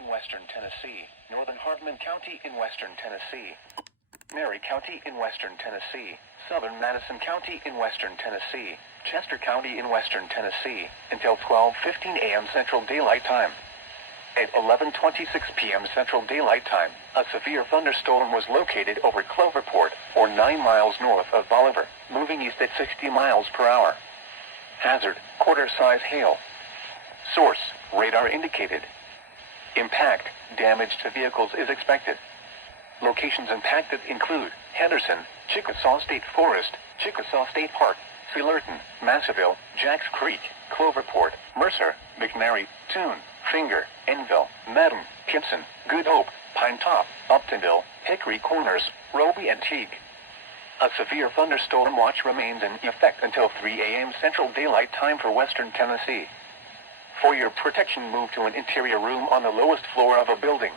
in western Tennessee, northern Hardeman County in western Tennessee, McNairy County in western Tennessee, southern Madison County in western Tennessee, Chester County in western Tennessee, until 12:15 a.m. Central Daylight Time. At 11:26 p.m. Central Daylight Time, a severe thunderstorm was located over Cloverport, or 9 miles north of Bolivar, moving east at 60 miles per hour. Hazard, quarter-size hail. Source, radar indicated. Impact, damage to vehicles is expected. Locations impacted include Henderson, Chickasaw State Forest, Chickasaw State Park, Fullerton, Massaville, Jacks Creek, Cloverport, Mercer, McNairy, Toon, Finger, Enville, Madden, Gibson, Good Hope, Pine Top, Uptonville, Hickory Corners, Roby and Teague. A severe thunderstorm watch remains in effect until 3 a.m. Central Daylight Time for western Tennessee. For your protection, move to an interior room on the lowest floor of a building.